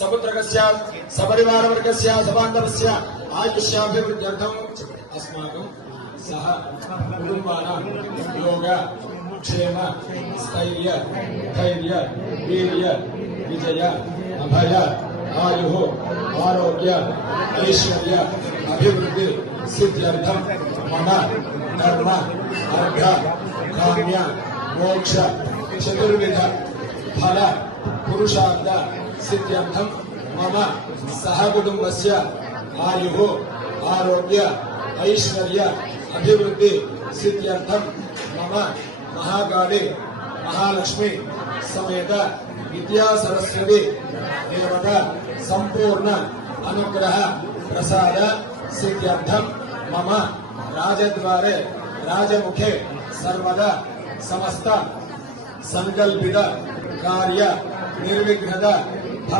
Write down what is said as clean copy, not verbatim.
सपुत्रकस्य सपरिवारवर्गस्य सबान्धवस्य आयुष्याभिवृद्ध्यर्थम् अस्माकं सह कुटुम्बानां योग क्षेम स्थैर्य धैर्य वीर्य विजय अभय आयुः आरोग्य ऐश्वर्य अभिवृद्धि सिद्ध्यर्थं मम धर्म अर्थ काम्य मोक्ष चतुर्विध फल पुरुषार्थ सिद्ध्यर्थं मम सहकुटुम्बस्य आयुः आरोग्य ऐश्वर्य अभिवृद्धि सिद्ध्यर्थं मम महाकाली महालक्ष्मी समेत विद्या सरस्वती देवता संपूर्ण अनुग्रह प्रसाद सिद्ध्यर्थं मम राजद्वारे राजमुखे सर्वदा समस्त संकल्पित कार्य निर्विघ्नता